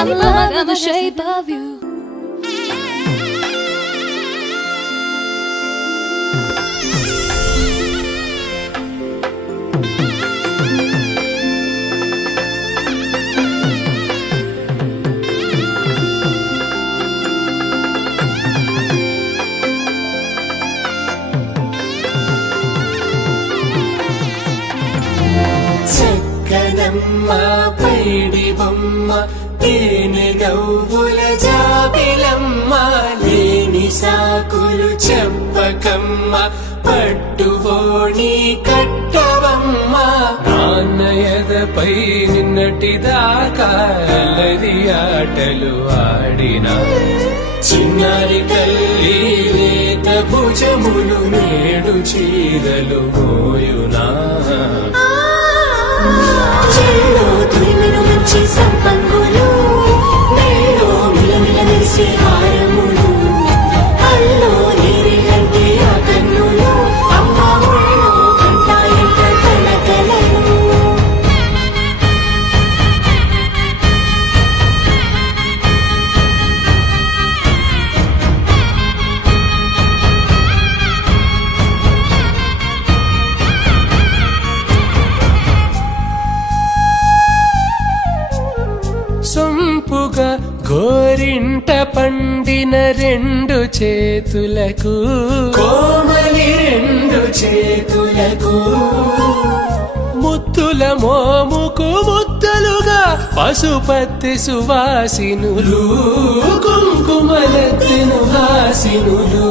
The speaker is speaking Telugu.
I'm in love with the shape of you. చక్కనమ్మ పైడి బొమ్మ తేనె నవ్వుల జాబిలమ్మ లేని సాకులు చెప్పకమ్మ పట్టువోణి కట్టవమ్మ నాన్నయదపై నిన్నటిదాకా అల్లరి ఆటలు ఆడినా చిన్నారి తల్లి లేత భుజములు నేడు చీరలు మోయునా చెల్లో తురిమిను మంచి సంపంగులు మెల్లో మిలమిల మెరిసే హారములు అల్లో నీరిలంటే ఆ కన్నులు అమ్మ ఒళ్ళో కంటాయంట కలకలను సొంపుగా గోరింట పండిన రెండు చేతులకు కోమలి రెండు చేతులకు ముత్తుల మోముకు ముద్దలుగా పశుపతి సువాసినులు కుంకుమలెత్తిను హాసినులు